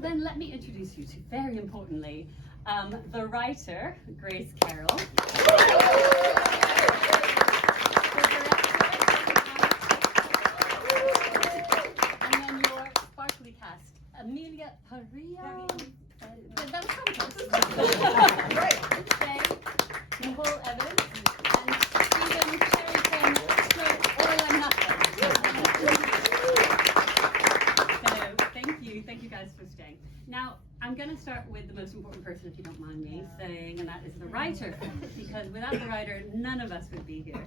then let me introduce you to, very importantly, the writer, Grace Carroll. And then your sparkly cast, Amelia Parillon. That was probably close. Nicole, and Stephen, Cheriton, Smoke, Oil and Nothing. So thank you guys for staying. Now, I'm going to start with the most important person, if you don't mind me saying, and that is the writer, because without the writer, none of us would be here.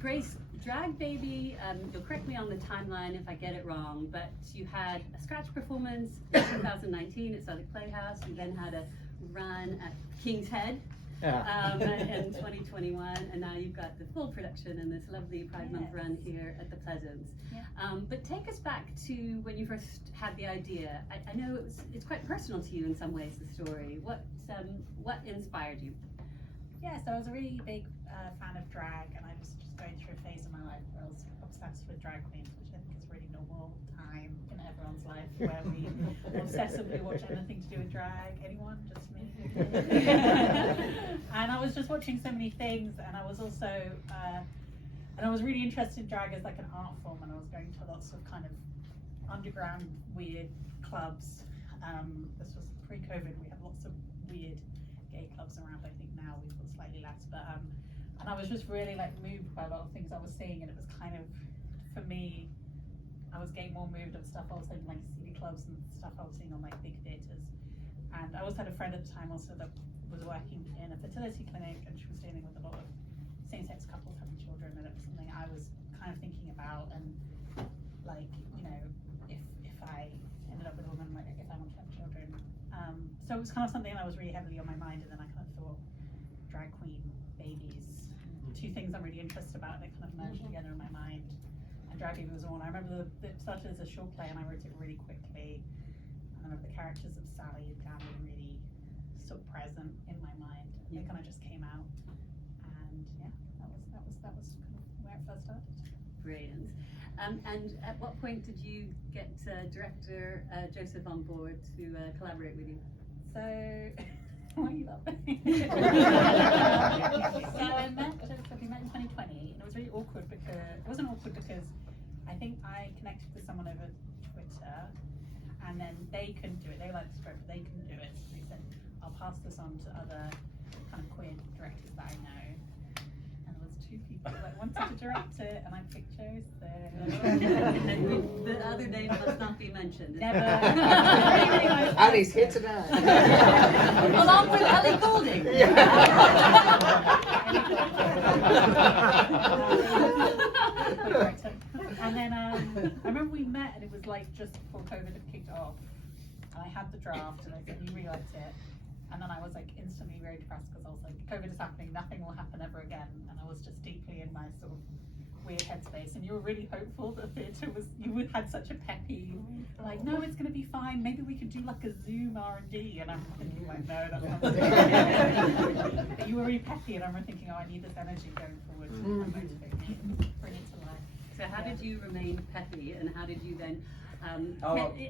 Grace, Drag Baby, you'll correct me on the timeline if I get it wrong, but you had a scratch performance in 2019 at Southwark Playhouse. You then had a run at King's Head in 2021, and now you've got the full production and this lovely Pride Month run here at the Pleasance. But take us back to when you first had the idea. I know it's quite personal to you in some ways, the story. What inspired you? Yeah, so I was a really big fan of drag, and I was just going through a phase in my life where I was obsessed with drag queens, which I think is a really normal time in everyone's life where we obsessively watch anything to do with drag. Anyone? Just me? And I was just watching so many things, and I was also and I was really interested in drag as like an art form, and I was going to lots of kind of underground weird clubs. This was pre-COVID. We had lots of weird gay clubs around. I think now we've got slightly less, but and I was just really like moved by a lot of things I was seeing, and it was kind of, for me, I was getting more moved of stuff I was seeing like CD clubs and stuff I was seeing on like big theatres. And I also had a friend at the time also that was working in a fertility clinic, and she was dealing with a lot of same-sex couples having children, and it was something I was kind of thinking about, and like, you know, if I ended up with a woman, like I guess I want to have children. So it was kind of something that was really heavily on my mind, and then I kind of thought drag queen, babies, two things I'm really interested about, and they kind of merged together in my mind. And drag baby was one. I remember it started as a short play, and I wrote it really quickly. And I remember the characters of Sally and Gabby really so present in my mind. They kind of just came out, and yeah, that was kind of where it first started. Brilliant. And at what point did you get director Joseph on board to collaborate with you? So, why are you laughing? So we met in 2020, and it was really awkward because, it wasn't awkward because I think I connected with someone over Twitter, and then they couldn't do it. They liked the script, but they couldn't do it. So they said, I'll pass this on to other kind of queer directors that I know. And there was two people that wanted to direct it, and I picked Joseph. The other name must not be mentioned. Never. Ali's here tonight. Along with Ellie Goulding. And then I remember we met, and it was like just before COVID had kicked off, and I had the draft, and I said, you really liked it. And then I was like instantly very depressed because I was like, COVID is happening, nothing will happen ever again. And I was just deeply in my sort of weird headspace, and you were really hopeful that theatre was, you had such a peppy, like, no, it's going to be fine, maybe we could do like a Zoom R&D, and I'm thinking like, no, that's not good. But you were really peppy, and I remember thinking, oh, I need this energy going forward to motivate me and bring it to life. So how did you remain peppy, and how did you then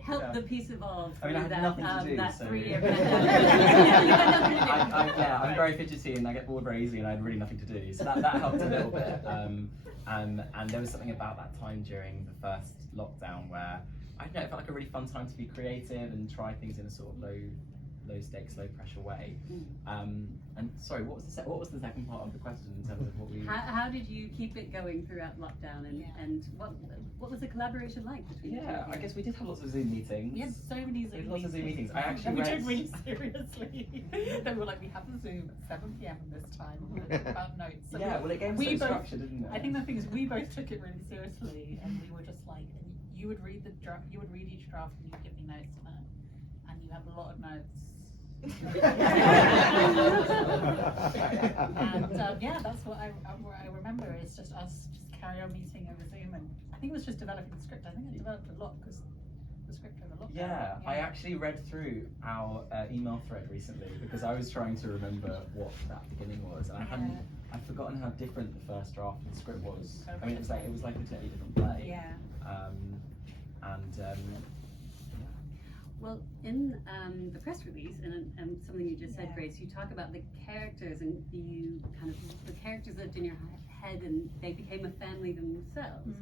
help the piece evolve through that 3-year pandemic? I'm very fidgety, and I get bored very easily, and I had really nothing to do. So that helped a little bit. And there was something about that time during the first lockdown where, I don't know, it felt like a really fun time to be creative and try things in a sort of low stakes, low pressure way. And sorry, what was the second part of the question in terms of what we? How did you keep it going throughout lockdown, and what was the collaboration like between you? Yeah, I guess we did have lots of Zoom meetings. We had so many Zoom meetings. I actually we took really seriously. They were like, we have the Zoom at 7 p.m. this time. We're going to talk about notes. So yeah, well, it gave us some structure, didn't it? I think the thing is, we both took it really seriously, and we were just like, you would read each draft, and you'd give me notes on it, and you have a lot of notes. And yeah, that's what I remember, is just us just carry on meeting over Zoom, and I think it was just developing the script. I think it developed a lot because the script over lockdown. Yeah, I actually read through our email thread recently because I was trying to remember what that beginning was, and I'd forgotten how different the first draft of the script was. I mean, it was like a totally different play. Yeah. Well, in the press release, and something you just said, Yeah. Grace, you talk about the characters, and the characters lived in your head, and they became a family themselves.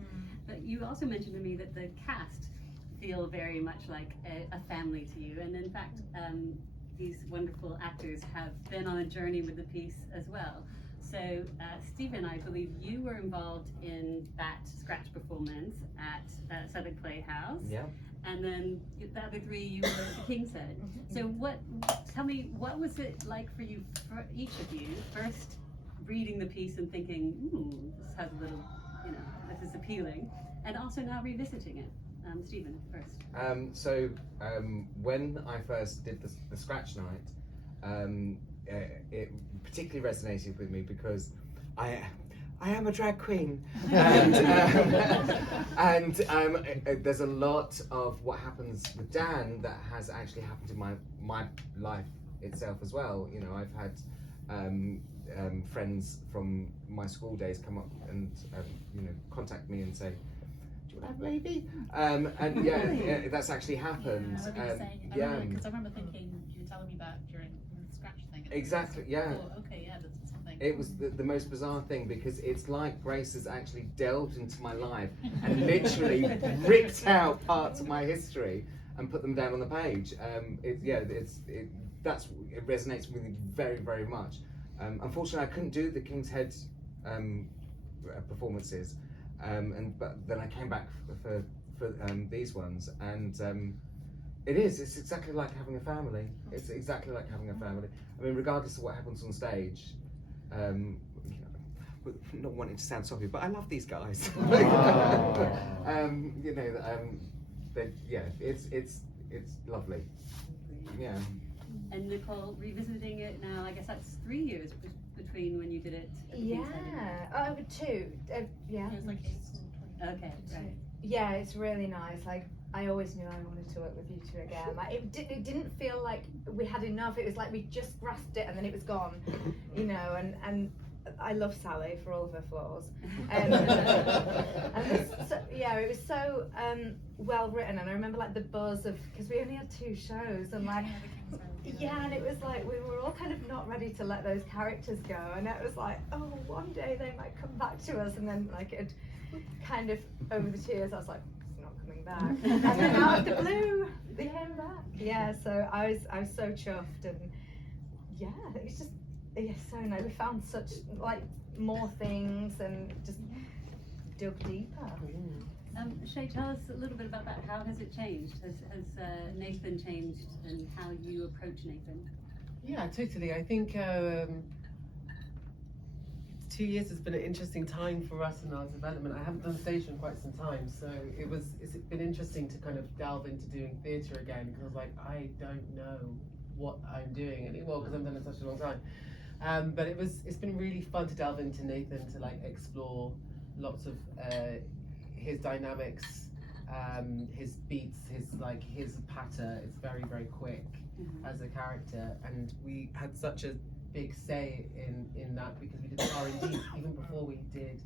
But you also mentioned to me that the cast feel very much like a family to you, and in fact, these wonderful actors have been on a journey with the piece as well. So, Stephen, I believe you were involved in that scratch performance at Southwark Playhouse. Yeah. And then the other three, you were at King's Head. So tell me, what was it like for you, for each of you, first reading the piece and thinking, this has a little, this is appealing, and also now revisiting it? Stephen, first. So when I first did the scratch night, it particularly resonated with me because I am a drag queen, and there's a lot of what happens with Dan that has actually happened in my life itself as well. You know, I've had friends from my school days come up and contact me and say, "Do you want to have a baby?" And yeah, that's actually happened. Yeah, I remember saying, because I remember thinking you were telling me that during the scratch thing. Exactly. Yeah. I thought, okay, yeah, that's something. It was the most bizarre thing because it's like Grace has actually delved into my life and literally ripped out parts of my history and put them down on the page. It resonates with me very, very much. Unfortunately, I couldn't do the King's Head performances, but then I came back for these ones, and it's exactly like having a family. It's exactly like having a family. I mean, regardless of what happens on stage. Not wanting to sound soppy, but I love these guys. It's lovely. Yeah. And Nicole, revisiting it now, I guess that's 3 years between when you did it. At the King's Head and over 2. Yeah. It was like Okay, right. Yeah, it's really nice. Like, I always knew I wanted to work with you two again. Like, it didn't feel like we had enough. It was like we just grasped it and then it was gone, and I love Sally for all of her flaws. And it was so well written, and I remember like the buzz of, because we only had 2 shows, and like, and it was like we were all kind of not ready to let those characters go, and it was like, oh, one day they might come back to us, and then like it kind of over the tears I was like, it's not coming back, and then out of the blue they came back. Yeah, so I was so chuffed, and yeah, it was just so nice. We found such like more things and just dug deeper. Shay, tell us a little bit about that. How has it changed? Has Nathan changed, and how you approach Nathan? Yeah, totally. I think 2 years has been an interesting time for us in our development. I haven't done stage in quite some time, so it's been interesting to kind of delve into doing theatre again, because I was like, I don't know what I'm doing anymore because I've done it such a long time. But it's been really fun to delve into Nathan, to like explore lots of his dynamics, his beats, his patter. It's very, very quick as a character, and we had such a big say in that because we did the R&D even before we did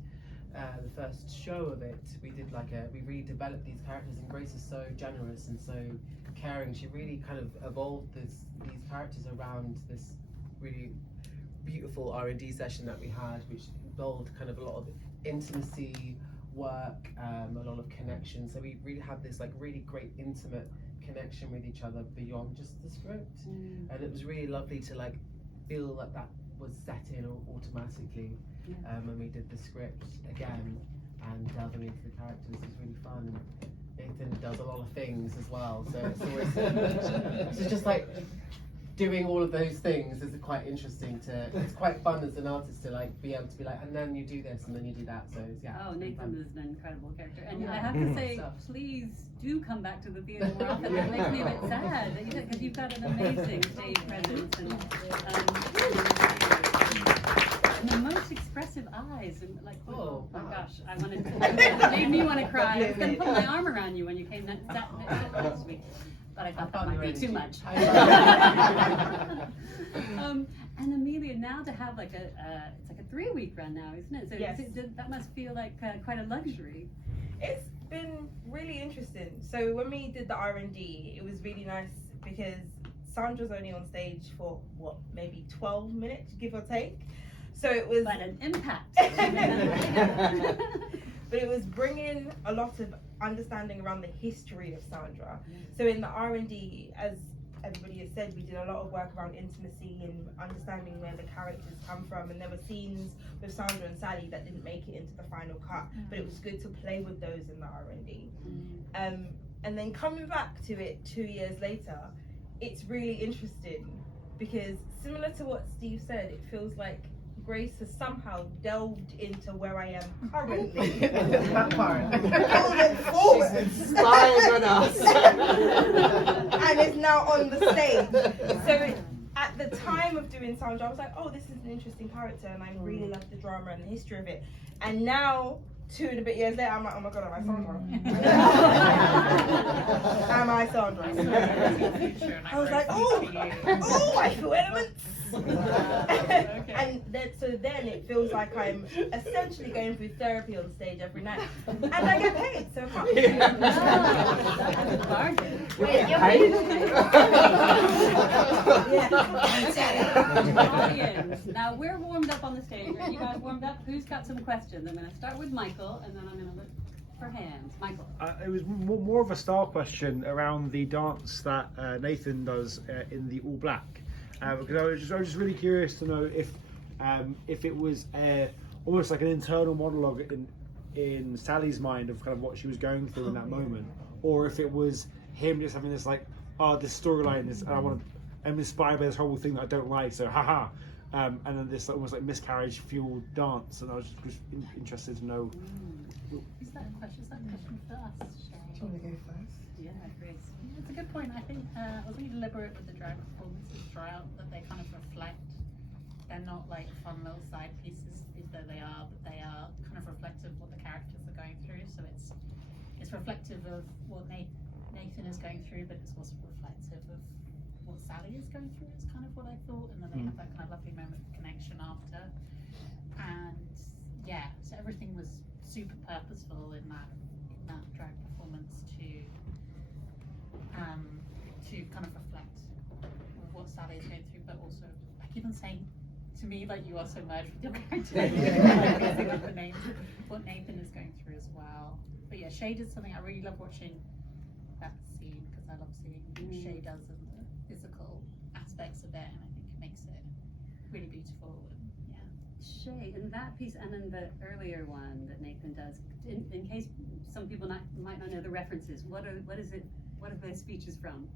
the first show of it. We did we really developed these characters, and Grace is so generous and so caring. She really kind of evolved these characters around this really beautiful R&D session that we had, which involved kind of a lot of intimacy work, a lot of connection. So we really had this like really great intimate connection with each other beyond just the script, and it was really lovely to like feel like that was set in automatically when we did the script again, and delving into the characters was really fun. Nathan does a lot of things as well, so it's always so just like doing all of those things is quite interesting it's quite fun as an artist to like be able to be like, and then you do this and then you do that. So yeah. Oh, Nathan is an incredible character, and I have to say, please do come back to the theatre more often. That makes me a bit sad that because you've got an amazing stage presence and the most expressive eyes, and like, oh my gosh, I wanted to, it made me want to cry. I was going to put my arm around you when you came next to me. But I thought that might be too much. And Amelia, now to have like it's like a 3-week run now, isn't it? So yes. that must feel like quite a luxury. been really interesting. So when we did the R&D, it was really nice because Sandra's only on stage for what, maybe 12 minutes, give or take. So it was. But an impact. But it was bringing a lot of understanding around the history of Sandra. So in the R&D, as everybody has said, we did a lot of work around intimacy and understanding where the characters come from, and there were scenes with Sandra and Sally that didn't make it into the final cut, but it was good to play with those in the R&D. And then coming back to it 2 years later, it's really interesting because similar to what Steve said, it feels like Grace has somehow delved into where I am currently. That part. She's spying on us. And is now on the stage. So at the time of doing Sandra, I was like, oh, this is an interesting character, and I really love the drama and the history of it. And now, 2 and a bit years later, I'm like, oh my god, am I Sandra? Am I Sandra? I was like, oh, I feel elements. And then it feels like I'm essentially going through therapy on stage every night, and I get paid, so I can't. That's a bargain. Wait, you're Audience. Now we're warmed up on the stage. Are you guys warmed up? Who's got some questions? I'm going to start with Michael, and then I'm going to look for hands. Michael. It was more of a style question around the dance that Nathan does in the All Black. Because I was just really curious to know if it was almost like an internal monologue in Sally's mind of kind of what she was going through in that moment, or if it was him just having this like, oh, this storyline is, and I'm inspired by this horrible thing that I don't like, so haha, and then this almost like miscarriage fueled dance, and I was just interested to know. Is that a question for us? Do you want to go first? Yeah, Grace. It's a good point. I think I was really deliberate with the drag performances throughout, that they kind of reflect. They're not like fun little side pieces, though they are, but they are kind of reflective of what the characters are going through. So it's reflective of what Nathan is going through, but it's also reflective of what Sally is going through. Is kind of what I thought, and then they have that kind of lovely moment of connection after. And yeah, so everything was super purposeful in that drag performance to kind of reflect what Sally is going through, but also I keep on saying to me like you are so merged with your character, like mixing up the names, what Nathan is going through as well. But yeah, Shay did something I really love watching that scene because I love seeing what Shay does and the physical aspects of it, and I think it makes it really beautiful. And yeah, Shay, in that piece and in the earlier one that Nathan does, in case some people might not know the references, what are those speeches from?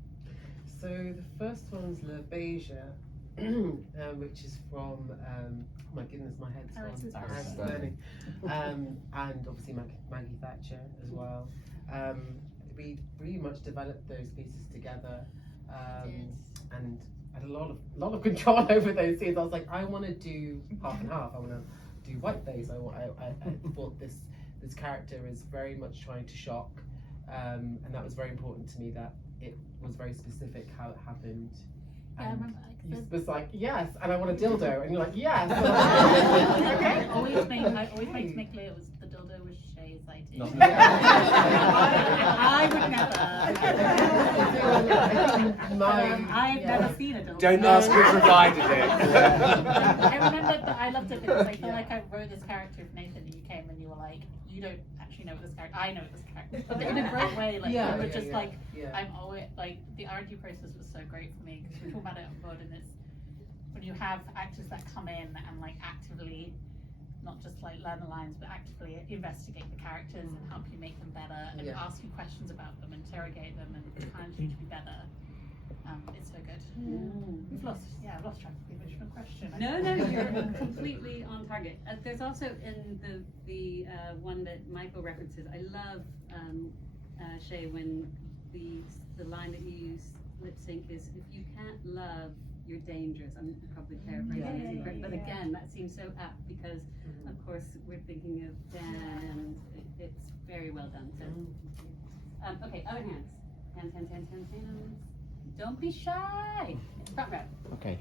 So the first one's La Beija, which is from, oh my goodness, my head's gone. And obviously Maggie Thatcher as well. We pretty much developed those pieces together, and had a lot of control over those scenes. I was like, I want to do half and half. I want to do whiteface. I thought this character is very much trying to shock, and that was very important to me, that it was very specific how it happened. yeah, I And remember. you was like, yes, and I want a dildo, and you're like, yes. I always made to make clear it was the dildo was Shay's idea. I would never. I've never seen a dildo. Don't ask who provided it. I remember that I loved it because I feel like I wrote this character of Nathan, and you came and you were like, you don't actually know this character. I know this character, but in a great way. Like you were just like, I'm always like, the R&D process was so great for me because we talk about it on board, and it's when you have actors that come in and like actively, not just like learn the lines, but actively investigate the characters and help you make them better and ask you questions about them, interrogate them, and challenge you to be better. It's so good. I've lost track of the original question. No, you're completely on target. There's also in the one that Michael references, I love Shay, when the line that you use lip sync is, if you can't love, you're dangerous. I'm probably paraphrasing it, but again, that seems so apt because of course we're thinking of Dan, and it's very well done. So okay, other hands. Hands. Don't be shy. Front row. Okay.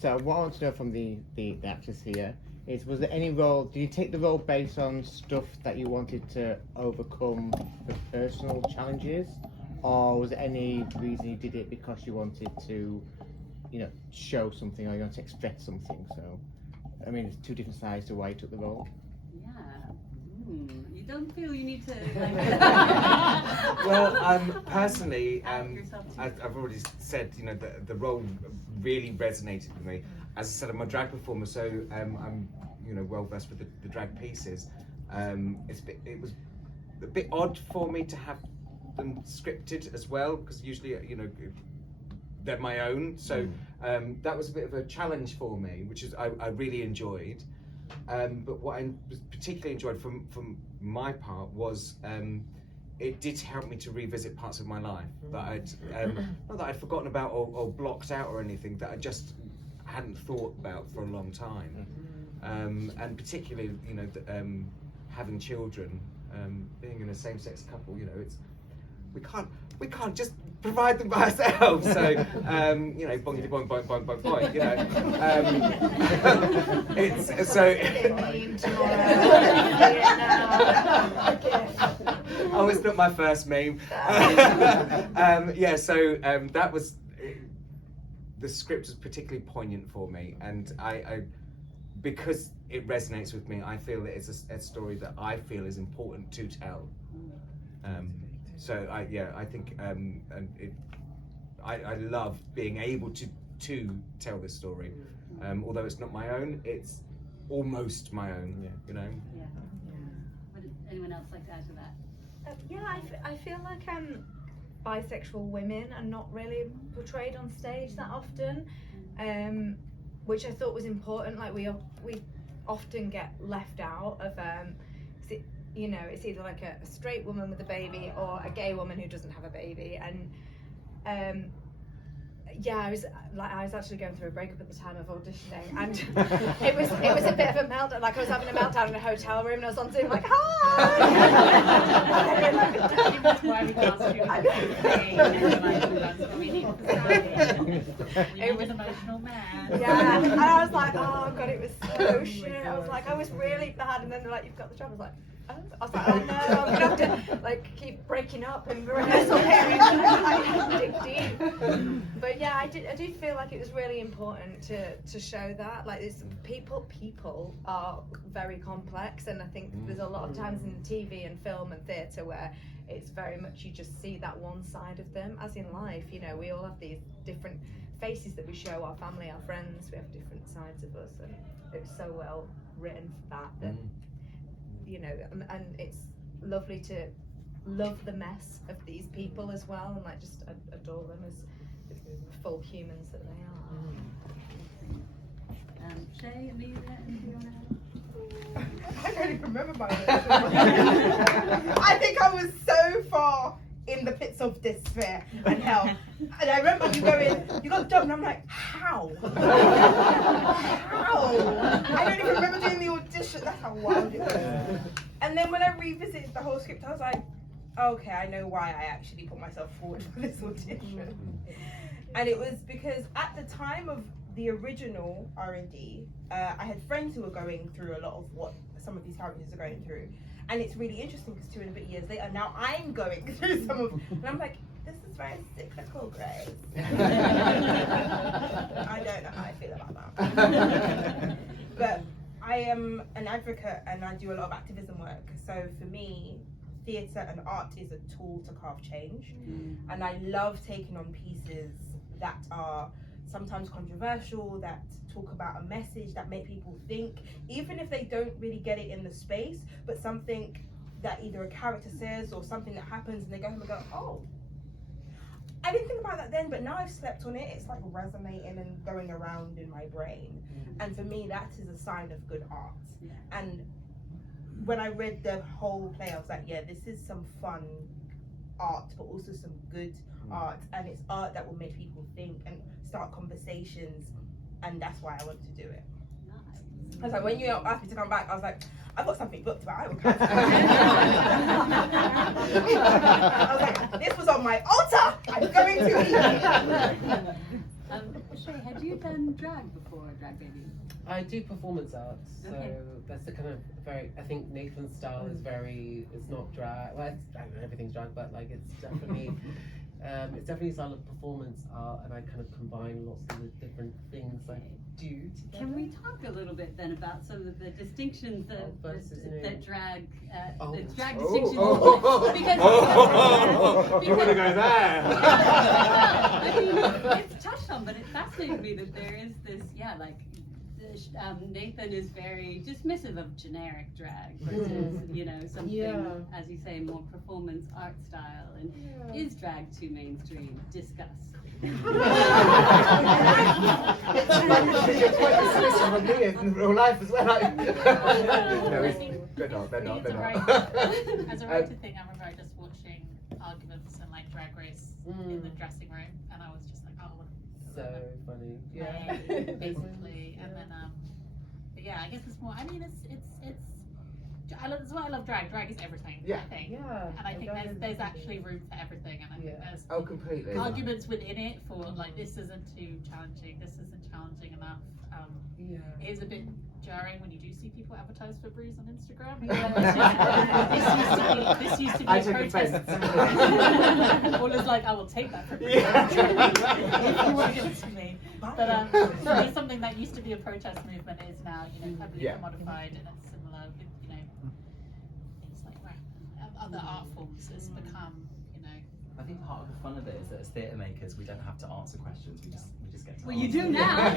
So what I want to know from the actors here was there any role, did you take the role based on stuff that you wanted to overcome for personal challenges, or was there any reason you did it because you wanted to, you know, show something, or you wanted to express something? So, I mean, there's two different sides to why you took the role. You don't feel you need to Well, personally, Out yourself too. I've already said, you know, the role really resonated with me. As I said, I'm a drag performer, so I'm, you know, well versed with the drag pieces. It was a bit odd for me to have them scripted as well, because usually, you know, they're my own. So that was a bit of a challenge for me, which is I really enjoyed. But what I particularly enjoyed from my part was it did help me to revisit parts of my life that I'd not that I'd forgotten about or blocked out or anything, that I just hadn't thought about for a long time. And particularly, you know, having children, being in a same-sex couple, you know, it's we can't just provide them by ourselves. So, you know, boingity boing boing boing boing boing, you know. It's so. Oh, it's not my first meme. Yeah, so that was the script was particularly poignant for me, and I because it resonates with me, I feel that it's a story that I feel is important to tell. So I think I love being able to tell this story. Although it's not my own, it's almost my own. You know. Yeah. Would anyone else like to add to that? I feel like bisexual women are not really portrayed on stage that often, which I thought was important. Like we often get left out of, you know, it's either like a straight woman with a baby or a gay woman who doesn't have a baby, and I was actually going through a breakup at the time of auditioning, and it was a bit of a meltdown. Like I was having a meltdown in a hotel room, and I was on Zoom like, hi. It was emotional man. Yeah, and I was like, oh god, it was so shit. I was like, I was really bad, and then they're like, you've got the job. I was like, oh. I was like, oh no, I'm gonna have to like keep breaking up and rehearsal periods and like dig deep. But yeah, I do feel like it was really important to show that, like, it's people are very complex, and I think there's a lot of times in TV and film and theatre where it's very much you just see that one side of them. As in life, you know, we all have these different faces that we show our family, our friends. We have different sides of us, and it was so well written for that you know, and it's lovely to love the mess of these people as well, and like just adore them as full humans that they are. Shay, Amelia, anything you want to add? I don't even remember my name. I think I was so far in the pits of despair and hell. And I remember you going, you got the job, and I'm like, how? How? I don't even remember doing the audition. That's how wild it was. And then when I revisited the whole script, I was like, okay, I know why I actually put myself forward for this audition. And it was because at the time of the original R&D, I had friends who were going through a lot of what some of these characters are going through. And it's really interesting because 2 and a bit years later, now I'm going through some of, and I'm like, this is very cyclical, Grace. I don't know how I feel about that. But I am an advocate and I do a lot of activism work. So for me, theatre and art is a tool to carve change. And I love taking on pieces that are sometimes controversial, that talk about a message, that make people think, even if they don't really get it in the space, but something that either a character says or something that happens and they go home and go, oh, I didn't think about that then, but now I've slept on it, it's like resonating and going around in my brain. And for me, that is a sign of good art. And when I read the whole play, I was like, yeah, this is some fun art, but also some good art, and it's art that will make people think and start conversations, and that's why I want to do it. Nice. I was like, when you asked me to come back, I was like, I've got something booked, but I will cancel. I was like, this was on my altar. I'm going to eat it. Shay, had you done drag before, Drag Baby? I do performance arts, so Okay. that's the kind of very. I think Nathan's style is very. It's not drag. Well, I don't know, everything's drag, but like it's definitely a style of performance art, and I kind of combine lots of the different things I do together. Can we talk a little bit then about some of the distinctions that drag, the drag distinctions? You want to go there? I mean, it's touched on, but it fascinates me that there is this, Nathan is very dismissive of generic drag versus, something, as you say, more performance art style. And is drag too mainstream? Discuss. You're quite dismissive of me in real life as well. They're not. As a writer thing, I remember just watching arguments and like Drag Race in the dressing room, and I was just like, oh, so funny. Basically, and then but yeah, I guess it's more. I mean, it's. That's why I love drag. Drag is everything. Yeah. I think. Yeah. And I think there's actually room for everything, and I think there's completely. arguments within it for like this isn't too challenging. This isn't challenging enough. It is a bit jarring when you do see people advertise for Breeze on Instagram. This used to be I a take protest. offense. All is like, I will take that from you. Yeah. If you want to give it to me. But it's something that used to be a protest movement is now, heavily commodified, and it's similar with, things like other art forms. It's become, I think part of the fun of it is that as theatre makers, we don't have to answer questions. We just get to. Well, you do now.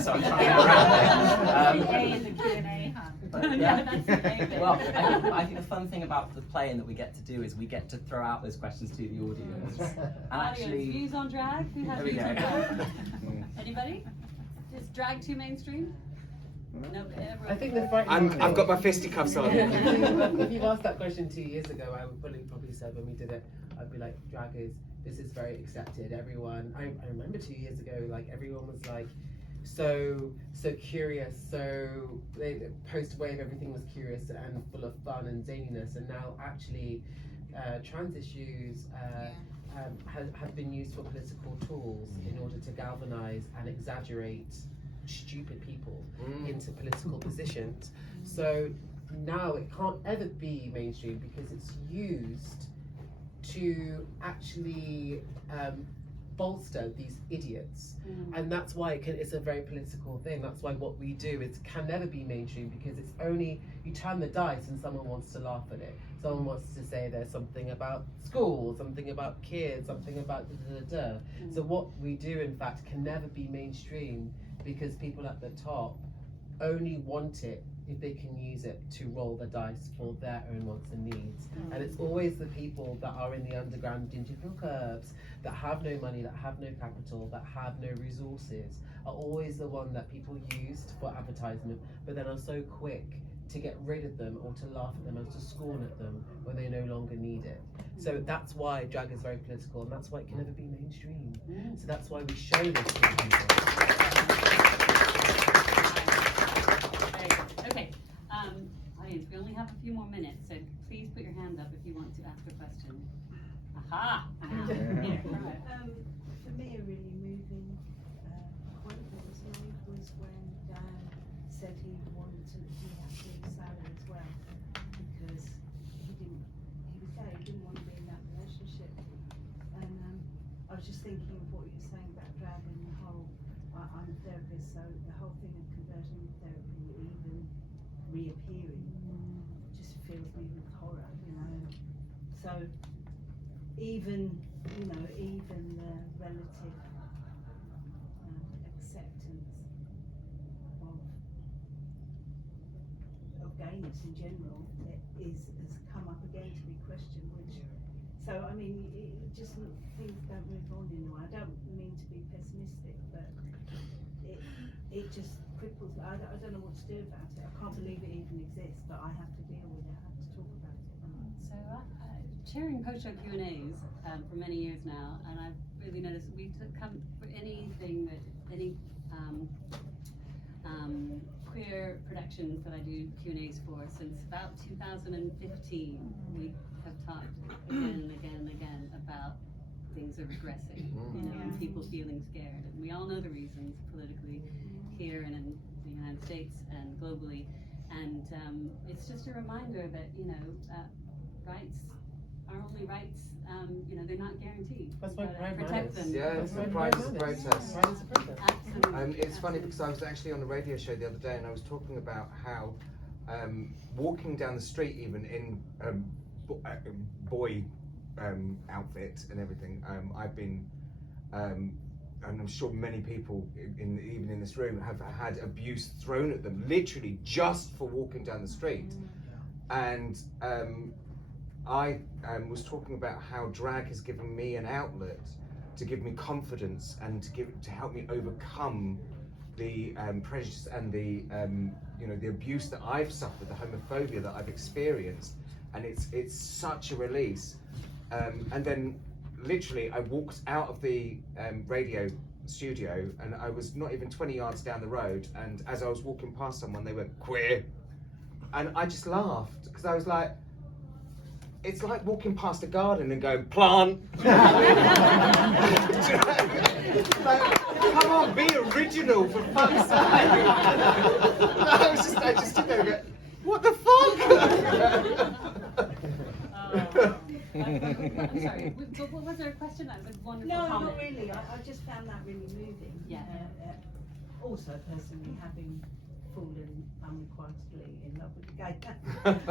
So I'm trying to get around it. A in the Q&A, That's the thing. Well, I think the fun thing about the play and that we get to do is we get to throw out those questions to the audience. And actually, views on drag? Who has there we views on go. drag? Anybody? Is drag too mainstream? No, I think the frightening thing. I've got my fisticuffs on. If you've asked that question 2 years ago, I would probably said when we did it, I'd be like, this is very accepted. Everyone, I remember 2 years ago, like everyone was like, so curious. So the post-wave, everything was curious and full of fun and zaniness. And now actually, trans issues have been used for political tools in order to galvanize and exaggerate stupid people into political positions. So now it can't ever be mainstream because it's used to actually bolster these idiots, and that's why it's a very political thing. That's why what we do can never be mainstream, because it's only you turn the dice and someone wants to laugh at it. Someone wants to say there's something about school, something about kids, something about da. So what we do in fact can never be mainstream, because people at the top only want it if they can use it to roll the dice for their own wants and needs. And it's always the people that are in the underground dingy clubs, that have no money, that have no capital, that have no resources, are always the one that people used for advertisement, but then are so quick to get rid of them or to laugh at them or to scorn at them when they no longer need it. So that's why drag is very political, and that's why it can never be mainstream. So that's why we show this to people. Okay, audience, we only have a few more minutes, so please put your hand up if you want to ask a question. Aha! Here, right. For me, a really moving point that was made was when Dan said he wanted to do that big salad as well, because he was gay, he didn't want to be in that relationship. And I was just thinking of what you were saying about drag and the whole, I'm a therapist, so the whole thing of conversion therapy, even reappearing, just fills me with horror, So even the relative acceptance of gayness in general has come up again to be questioned, so I mean, things don't move on in a way. I don't mean to be pessimistic, but it just cripples me. I don't know what to do about it. I can't believe it even exists, but I have to deal with it. I have to talk about it. So chairing post-show Q&As for many years now, and I've really noticed we come for anything that any queer productions that I do Q&As for since about 2015. We have talked again and again and again about the things are regressing, you know, and people feeling scared. And we all know the reasons politically here and in the United States and globally. And it's just a reminder that, you know, rights are only rights, you know, they're not guaranteed. That's why pride protect matters. them. Yeah, That's why pride is a matters. protest. Pride is a protest. Absolutely. It's funny because I was actually on a radio show the other day and I was talking about how walking down the street, even in boy outfit and everything, I've been, and I'm sure many people even in this room have had abuse thrown at them, literally just for walking down the street. And I was talking about how drag has given me an outlet to give me confidence and to help me overcome the prejudice and the you know, the abuse that I've suffered, the homophobia that I've experienced, and it's such a release. And then literally I walked out of the radio studio and I was not even 20 yards down the road, and as I was walking past someone, they went queer, and I just laughed because I was like, it's like walking past a garden and going, plant. Like, come on, be original for fuck's sake. I just stood there and go, what the fuck? I'm sorry, but was there a question? That was a wonderful No, comment. not really. I just found that really moving. Yeah. Also, personally, having fallen unrequitedly in love with a gay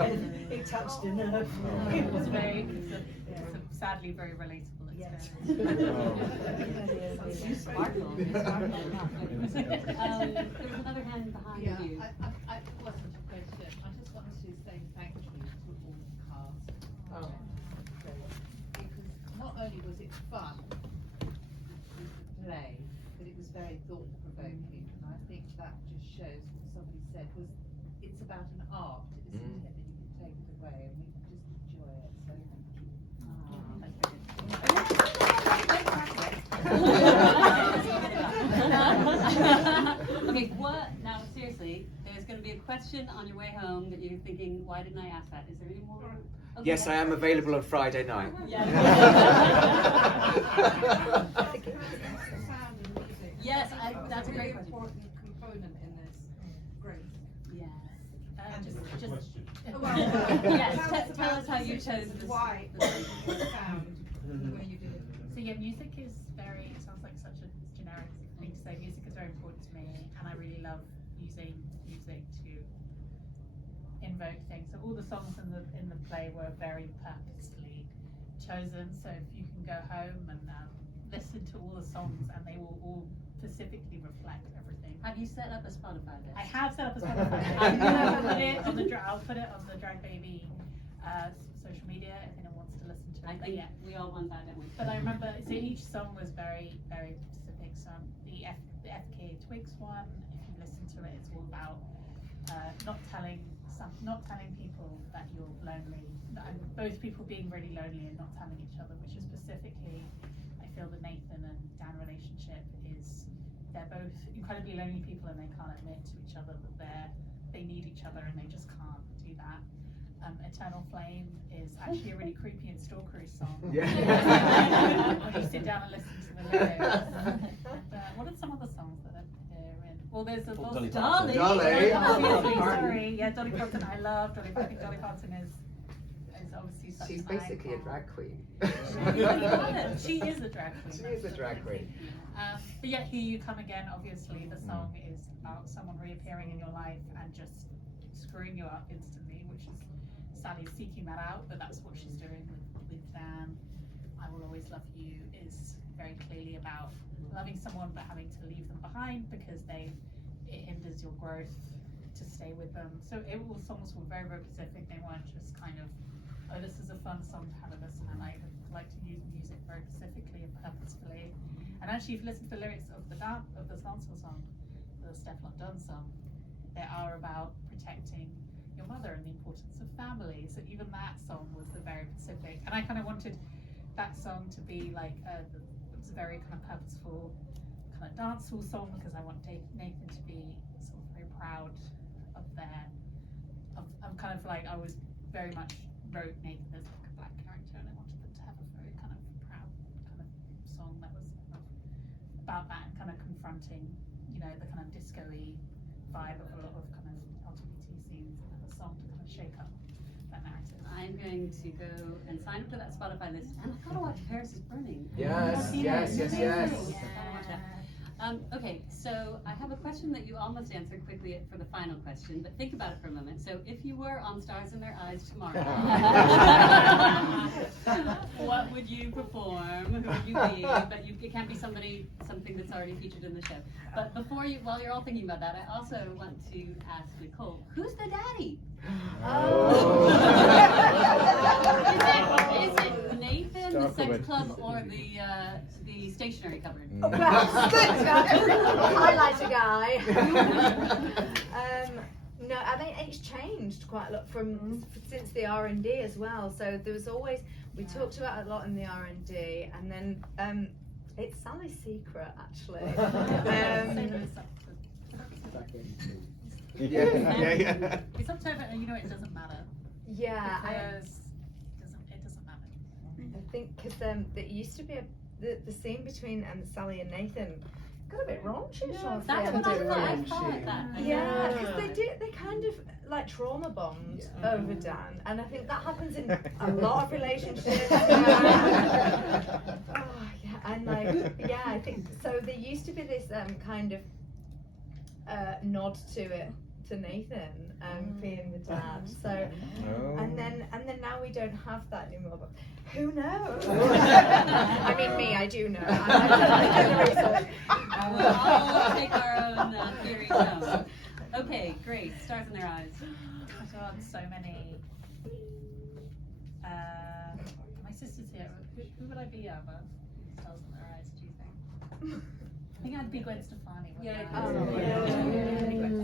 man, it touched a nerve. It was it's sadly very relatable Yes. experience. You sparkle. You sparkle. There was another hand behind Yeah, you. it wasn't a question. I just wanted to say thank you to all the cast. Oh. Because not only was it fun to play, but it was very thought-provoking. And I think that just shows what somebody said was, it's about an art, isn't it? That you can take it away and we can just enjoy it. So Okay, what, now seriously, there's going to be a question on your way home that you're thinking, why didn't I ask that? Is there any more? Okay, Yes, I am available on Friday night. sound and music. Yes, that's a really great question. important component in this. Great. Yes. Just Yes, tell us how you chose this. Why this sound the way you did. So yeah, music is very, it sounds like such a generic thing to say. Music is very important to me, and I really love using music to invoke things. So all the songs in the play were very purposefully chosen. So if you can go home and listen to all the songs, and they will all specifically reflect everything. Have you set up a Spotify list? I have set up a Spotify. I'll put it on the Drag Baby social media if anyone wants to listen to it. I But think yeah. we all want that, don't we? But I remember, so each song was very, very specific. So the FK Twigs one, if you listen to it, it's all about not telling people that you're lonely, and both people being really lonely and not telling each other, which is specifically, I feel the Nathan and Dan relationship is, they're both incredibly lonely people and they can't admit to each other that they need each other and they just can't do that. Eternal Flame is actually a really creepy and stalkery song. Yeah. When you sit down and listen to the lyrics. And, what are some other songs that are here in? Well, there's a Dolly Dolly. Dolly. Obviously, sorry. Yeah, Dolly Parton. I love Dolly. I think Dolly Parton is obviously such She's an basically a icon. drag queen. She is a drag queen. She is a drag queen. But yeah, Here You Come Again, obviously the song is about someone reappearing in your life and just screwing you up instantly, which is Sally's seeking that out, but that's what she's doing with Dan. I Will Always Love You is very clearly about loving someone but having to leave them behind because it hinders your growth to stay with them. So all songs were very, very specific. They weren't just kind of, oh, this is a fun song to have a listen, and I like to use music very specifically and purposefully. And actually, if you listen to the lyrics of the dancehall song, the Stefflon Don song, they are about protecting your mother and the importance of family. So even that song was very specific. And I kind of wanted that song to be like it was a very kind of purposeful kind of dancehall song because I want Nathan to be sort of very proud of I'm kind of like, I was very much wrote Nathan as like a black character, and I wanted them to have a very kind of proud kind of about that and kind of confronting, you know, the kind of disco-y vibe of a lot of kind of LGBT scenes, and have a song to kind of shake up that narrative. I'm going to go and sign up for that Spotify list, and I've got to watch Paris is Burning. Yes, yes, yes, yes. Okay, so I have a question that you almost answered quickly for the final question, but think about it for a moment. So if you were on Stars in Their Eyes tomorrow, what would you perform? Who would you be? But it can't be something that's already featured in the show. But while you're all thinking about that, I also want to ask Nicole, who's the daddy? Is it Nathan, the sex club, or the stationery cupboard? Highlighter guy. No, I mean it's changed quite a lot since the R&D as well. So there was always, we talked about it a lot in the R&D, and then it's Sally's secret actually. Yeah. It's October, and you know it doesn't matter. Yeah, Because it doesn't matter. I think because there used to be the scene between Sally and Nathan got a bit raunchy. That's what I thought that. Yeah, because they kind of like trauma bond over Dan, and I think that happens in a lot of relationships. And I think so. There used to be this kind of nod to it, to Nathan being the dad. So and then now we don't have that anymore. But who knows? I mean, me, I do know. I've done the research. We'll all take our own theories home. Okay, Grace, Stars in Their Eyes. I've done so many. My sister's here. Who would I be out of Stars in Their Eyes, do you think? I think I'd be Gwen Stefani. I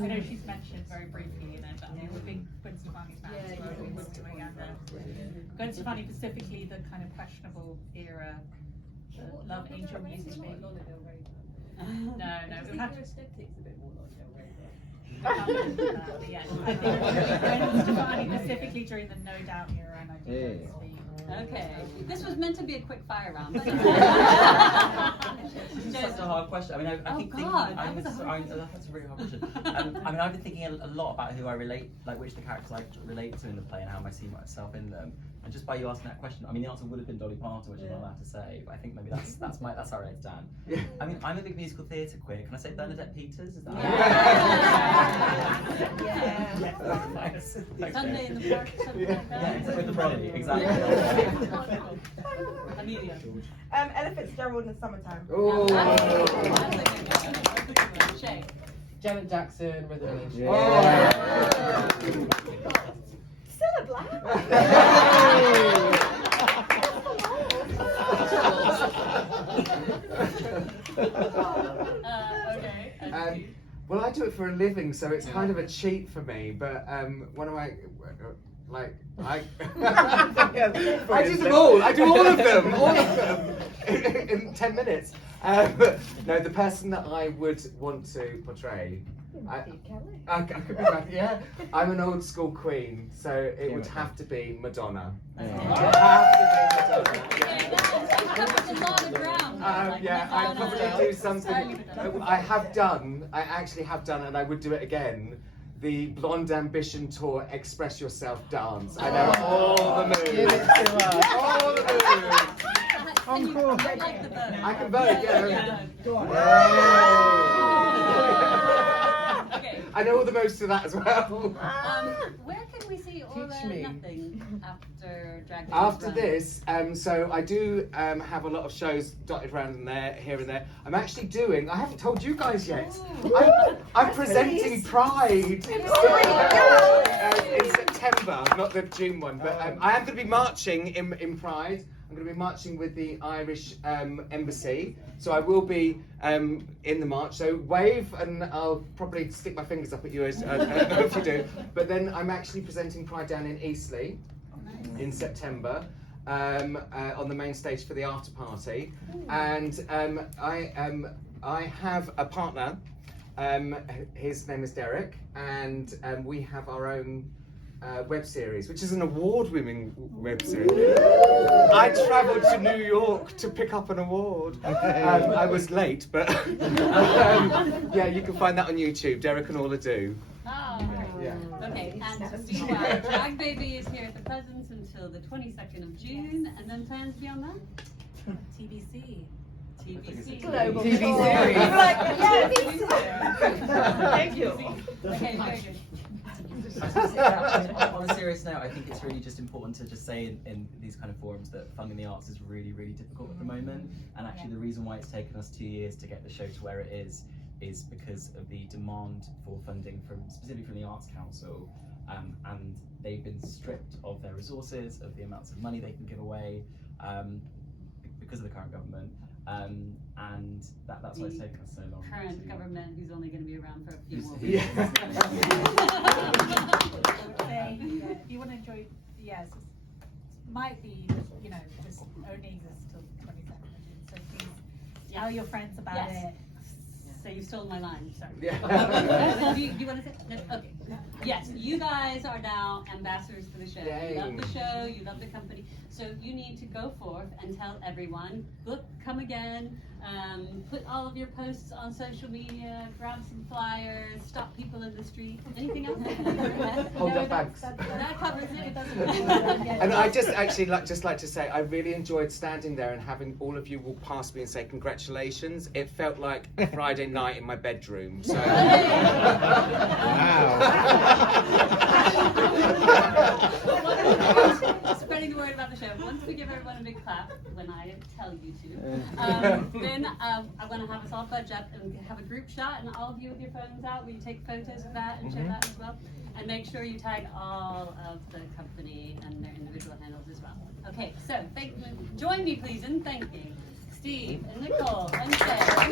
know she's mentioned very briefly in it, but it would be Gwen Stefani's band as well. We were doing, and Gwen Stefani, specifically the kind of questionable era, the Love Angel music. No, it would have to. Yeah, I think Gwen Stefani specifically during the No Doubt era, and I think that's the. Okay, this was meant to be a quick fire round. But It's such a hard question. I mean, I keep thinking. That's a really hard question. I mean, I've been thinking a lot about who I relate, like which the characters I relate to in the play, and how I see myself in them. And just by you asking that question, I mean, the answer would have been Dolly Parton, which I'm not allowed to say, but I think maybe that's how it's Dan. I mean, I'm a big musical theatre queer. Can I say Bernadette Peters? Is that? Sunday in the park, something like that. Yeah, with the brolly, exactly. Amelia. Ella Fitzgerald in the Summertime. Shay. Janet Jackson, Rhythm Nation. Cilla Black. Okay. Well, I do it for a living, so it's kind of a cheat for me. But one of my I do them all. I do all of them in 10 minutes. No, the person that I would want to portray. I could be Matthew, yeah. I'm an old school queen, so it would have to be Madonna. It would have to be Madonna. I'd probably do something. I actually have done, and I would do it again. The Blonde Ambition Tour Express Yourself dance. I know all the moves. All the moves. I can vote, yeah. Go on. Okay. I know all the moves to that as well. Where can we see All or Nothing after Drag Race? After this, so I do have a lot of shows dotted around in there, here and there. I'm actually doing, I haven't told you guys yet, I'm presenting Pride in September, not the June one, but I am going to be marching in Pride. I'm going to be marching with the Irish Embassy, so I will be in the march. So wave, and I'll probably stick my fingers up at you as if you do. But then I'm actually presenting Pride down in Eastleigh in September on the main stage for the after party, and I have a partner. His name is Derek, and we have our own web series, which is an award-winning web series. I travelled to New York to pick up an award. I was late, but yeah, you can find that on YouTube. Derek and Orla do. Oh, Yeah. okay, and meanwhile, Drag Baby is here at the Pleasance until the 22nd of June, and then plans beyond that? TBC. TBC. Global. TV tour. series. You're like, yes. Thank you. Okay, very good. On a serious note, I think it's really just important to just say in these kind of forums that funding the arts is really, really difficult at the moment. And actually the reason why it's taken us 2 years to get the show to where it is because of the demand for funding specifically from the Arts Council. And they've been stripped of their resources, of the amounts of money they can give away because of the current government. And that's why it's taken us so long. Current government who's only going to be around for a few more Yeah. weeks. If you want to enjoy, yes, it might be, just only exists till 22nd. So please tell your friends about Yes. it. So you stole my line, sorry. Yeah. Do you want to say? No? Okay. Yes, you guys are now ambassadors for the show. Yay. You love the show, you love the company. So you need to go forth and tell everyone, look, come again, put all of your posts on social media, grab some flyers, stop people in the street. Anything else? Hold up bags. That covers it. It doesn't. And I just actually like to say I really enjoyed standing there and having all of you walk past me and say congratulations. It felt like a Friday night in my bedroom. So. Spreading the word about the show. Once we give everyone a big clap, when I tell you to, then I'm going to have us all budge up and have a group shot, and all of you with your phones out, will you take photos of that and share that as well? And make sure you tag all of the company and their individual handles as well. Okay, so join me please in thanking Steve and Nicole and Terri.